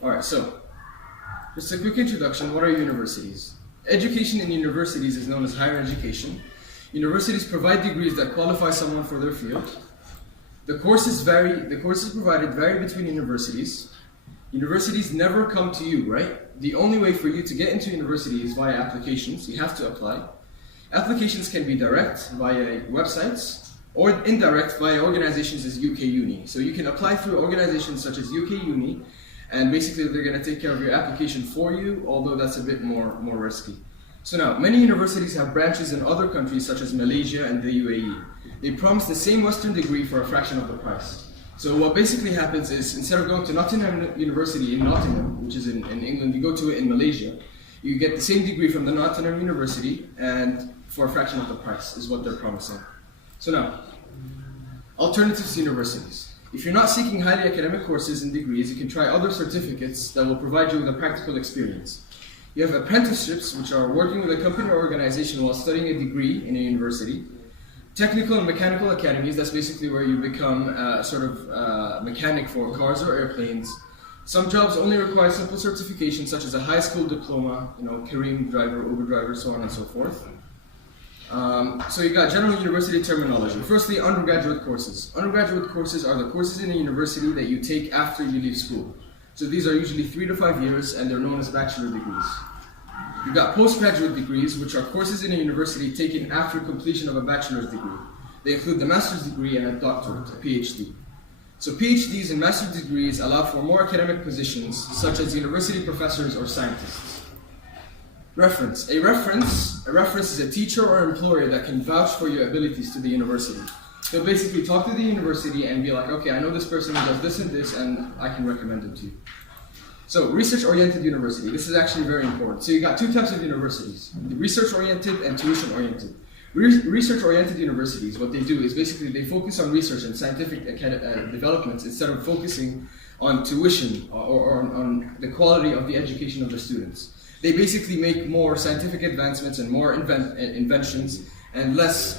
Alright, so just a quick introduction. What are universities? Education in universities is known as higher education. Universities provide degrees that qualify someone for their field. The courses provided vary between universities. Universities never come to you, right? The only way for you to get into university is via applications. You have to apply. Applications can be direct via websites or indirect via organizations as UK Uni. So you can apply through organizations such as UK Uni, and basically they're going to take care of your application for you, although that's a bit more risky. So now, many universities have branches in other countries such as Malaysia and the UAE. They promise the same Western degree for a fraction of the price. So what basically happens is, instead of going to Nottingham University in Nottingham, which is in England, you go to it in Malaysia, you get the same degree from the Nottingham University, and for a fraction of the price is what they're promising. So now, alternatives to universities. If you're not seeking highly academic courses and degrees, you can try other certificates that will provide you with a practical experience. You have apprenticeships, which are working with a company or organization while studying a degree in a university. Technical and mechanical academies, that's basically where you become a sort of mechanic for cars or airplanes. Some jobs only require simple certifications such as a high school diploma, Kareem driver, Uber driver, so on and so forth. So you got general university terminology. Firstly, undergraduate courses. Undergraduate courses are the courses in a university that you take after you leave school. So these are usually 3 to 5 years, and they're known as bachelor degrees. You've got postgraduate degrees, which are courses in a university taken after completion of a bachelor's degree. They include the master's degree and a doctorate, a PhD. So PhDs and master's degrees allow for more academic positions, such as university professors or scientists. Reference. A reference is a teacher or employer that can vouch for your abilities to the university. So basically talk to the university and be like, okay, I know this person who does this and this, and I can recommend him to you. So, research-oriented university. This is actually very important. So you got 2 types of universities, research-oriented and tuition-oriented. Research-oriented universities, what they do is basically they focus on research and scientific developments instead of focusing on tuition or on the quality of the education of the students. They basically make more scientific advancements and more inventions, and less.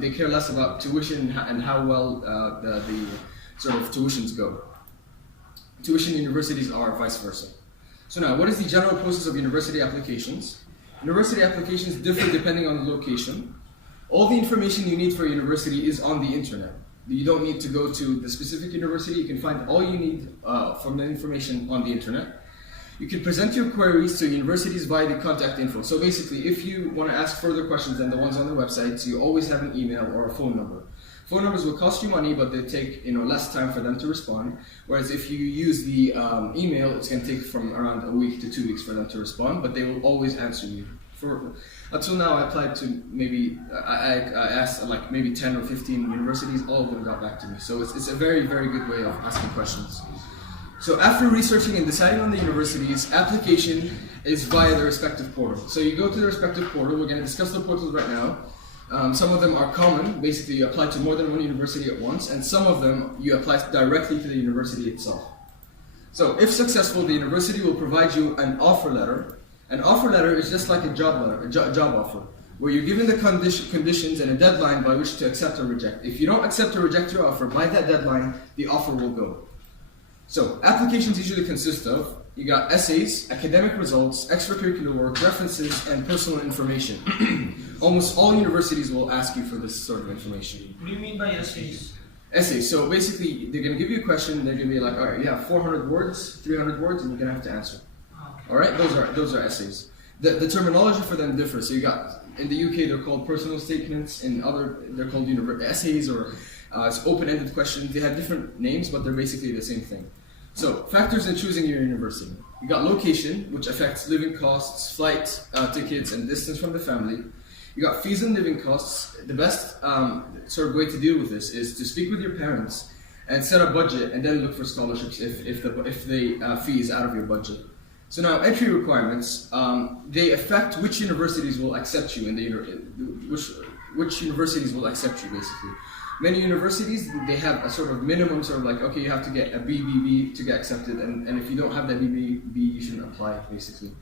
They care less about tuition and how well the sort of tuitions go. Tuition universities are vice versa. So now, what is the general process of university applications? University applications differ depending on the location. All the information you need for a university is on the internet. You don't need to go to the specific university. You can find all you need from the information on the internet. You can present your queries to universities via the contact info. So basically, if you want to ask further questions than the ones on the website, you always have an email or a phone number. Phone numbers will cost you money, but they take less time for them to respond. Whereas if you use the email, it's going to take from around a week to 2 weeks for them to respond, but they will always answer you. Until now, I applied to I asked like maybe 10 or 15 universities. All of them got back to me. So it's a very, very good way of asking questions. So after researching and deciding on the universities, application is via the respective portal. So you go to the respective portal. We're going to discuss the portals right now. Some of them are common. Basically, you apply to more than one university at once, and some of them you apply directly to the university itself. So if successful, the university will provide you an offer letter. An offer letter is just like a job letter, a job offer, where you're given the conditions and a deadline by which to accept or reject. If you don't accept or reject your offer by that deadline, the offer will go. So applications usually consist of, you got essays, academic results, extracurricular work, references, and personal information. Almost all universities will ask you for this sort of information. What do you mean by essays? Essays. So basically, they're going to give you a question. They're going to be like, all right, you have 400 words, 300 words, and you're going to have to answer. Okay. All right, those are essays. The terminology for them differs. So you got, in the UK, they're called personal statements. In other, they're called essays or it's open-ended questions. They have different names, but they're basically the same thing. So, factors in choosing your university. You got location, which affects living costs, flight tickets, and distance from the family. You got fees and living costs. The best sort of way to deal with this is to speak with your parents and set a budget, and then look for scholarships if the fee is out of your budget. So now, entry requirements. They affect which universities will accept you, which universities will accept you, basically. Many universities, they have a sort of minimum, sort of like, okay, you have to get a BBB to get accepted, and if you don't have that BBB, you shouldn't apply, basically.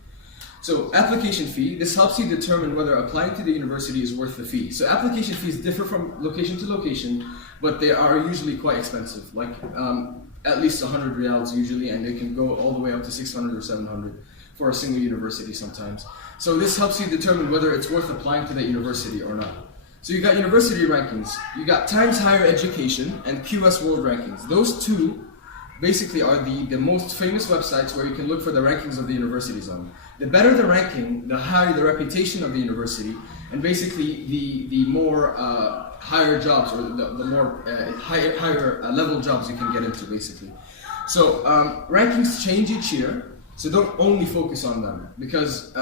So, application fee, this helps you determine whether applying to the university is worth the fee. So, application fees differ from location to location, but they are usually quite expensive. Like, at least 100 riyals usually, and they can go all the way up to 600 or 700 for a single university sometimes. So this helps you determine whether it's worth applying to that university or not. So you got university rankings, you got Times Higher Education and QS World Rankings. Those two basically are the most famous websites where you can look for the rankings of the universities on. The better the ranking, the higher the reputation of the university, and basically the more higher jobs, or the more higher level jobs you can get into, basically. So rankings change each year, so don't only focus on them, because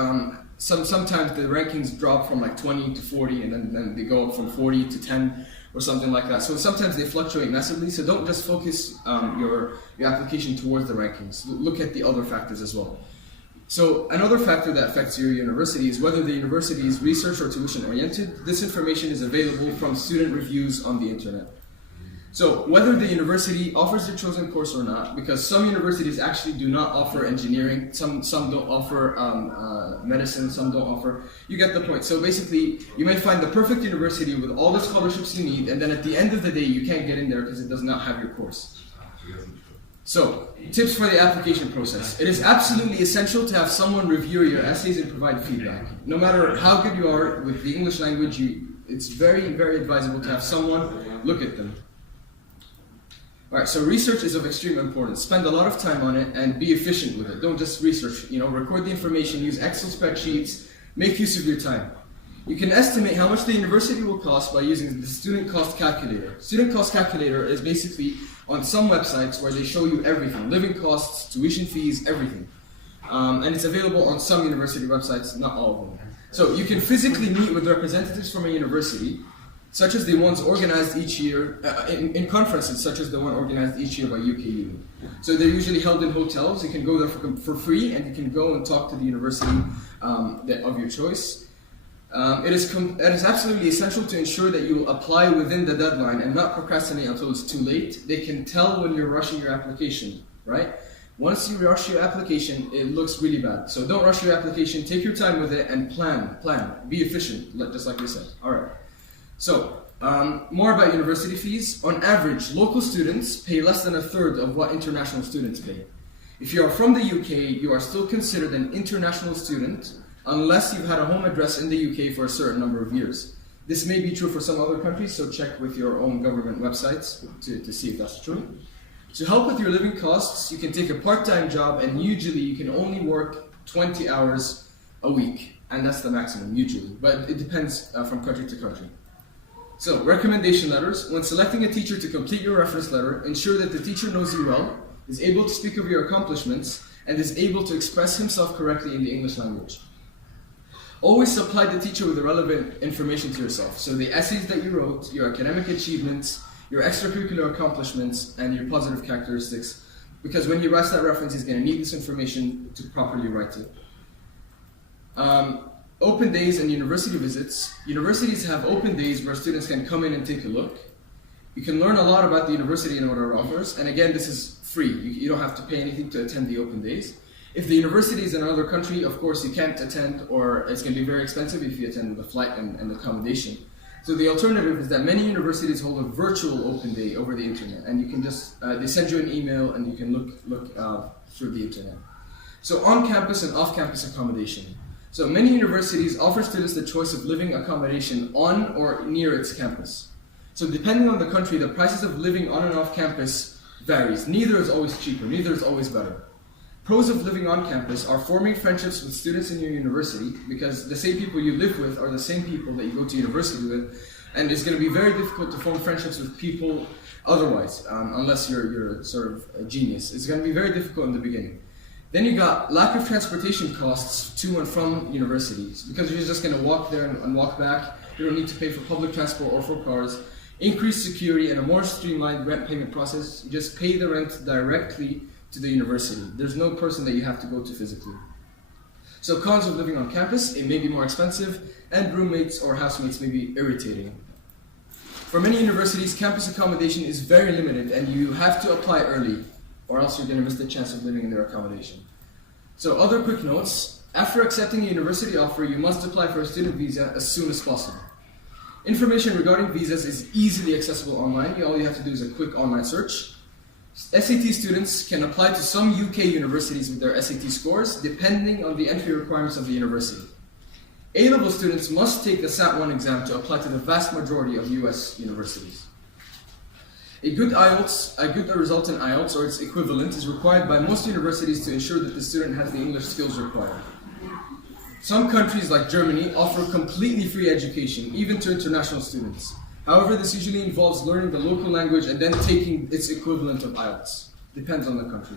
sometimes the rankings drop from like 20 to 40, and then they go up from 40 to 10 or something like that. So sometimes they fluctuate massively, so don't just focus your application towards the rankings. Look at the other factors as well. So another factor that affects your university is whether the university is research or tuition oriented. This information is available from student reviews on the internet. So whether the university offers your chosen course or not, because some universities actually do not offer engineering, some don't offer medicine, some don't offer, you get the point. So basically, you may find the perfect university with all the scholarships you need, and then at the end of the day, you can't get in there because it does not have your course. So, tips for the application process. It is absolutely essential to have someone review your essays and provide feedback. No matter how good you are with the English language, it's very, very advisable to have someone look at them. Alright, so research is of extreme importance. Spend a lot of time on it and be efficient with it. Don't just research, record the information, use Excel spreadsheets, make use of your time. You can estimate how much the university will cost by using the student cost calculator. Student cost calculator is basically on some websites where they show you everything, living costs, tuition fees, everything. And it's available on some university websites, not all of them. So you can physically meet with representatives from a university, such as the ones organized each year, in conferences such as the one organized each year by UK Uni. So they're usually held in hotels. You can go there for free, and you can go and talk to the university of your choice. It is absolutely essential to ensure that you apply within the deadline and not procrastinate until it's too late. They can tell when you're rushing your application, right? Once you rush your application, it looks really bad. So don't rush your application, take your time with it, and plan, be efficient, just like we said. All right. So, more about university fees. On average, local students pay less than a third of what international students pay. If you are from the UK, you are still considered an international student unless you've had a home address in the UK for a certain number of years. This may be true for some other countries, so check with your own government websites to see if that's true. To help with your living costs, you can take a part-time job, and usually you can only work 20 hours a week, and that's the maximum usually, but it depends from country to country. So, recommendation letters. When selecting a teacher to complete your reference letter, ensure that the teacher knows you well, is able to speak of your accomplishments, and is able to express himself correctly in the English language. Always supply the teacher with the relevant information to yourself. So the essays that you wrote, your academic achievements, your extracurricular accomplishments, and your positive characteristics, because when he writes that reference, he's going to need this information to properly write it. Open days and university visits. Universities have open days where students can come in and take a look. You can learn a lot about the university and what it offers, and again, this is free. You don't have to pay anything to attend the open days. If the university is in another country, of course you can't attend, or it's going to be very expensive if you attend with a flight and accommodation. So the alternative is that many universities hold a virtual open day over the internet, and you can just, they send you an email and you can look through the internet. So on-campus and off-campus accommodation. So many universities offer students the choice of living accommodation on or near its campus. So depending on the country, the prices of living on and off campus varies. Neither is always cheaper, neither is always better. Pros of living on campus are forming friendships with students in your university, because the same people you live with are the same people that you go to university with, and it's going to be very difficult to form friendships with people otherwise, unless you're sort of a genius. It's going to be very difficult in the beginning. Then you got lack of transportation costs to and from universities, because you're just going to walk there and walk back. You don't need to pay for public transport or for cars. Increased security and a more streamlined rent payment process. You just pay the rent directly to the university. There's no person that you have to go to physically. So cons of living on campus: it may be more expensive, and roommates or housemates may be irritating. For many universities, campus accommodation is very limited, and you have to apply early, or else you're going to miss the chance of living in their accommodation. So other quick notes: after accepting a university offer, you must apply for a student visa as soon as possible. Information regarding visas is easily accessible online. All you have to do is a quick online search. SAT students can apply to some UK universities with their SAT scores, depending on the entry requirements of the university. A-level students must take the SAT-1 exam to apply to the vast majority of US universities. A good result in IELTS or its equivalent is required by most universities to ensure that the student has the English skills required. Some countries like Germany offer completely free education, even to international students. However, this usually involves learning the local language and then taking its equivalent of IELTS. Depends on the country.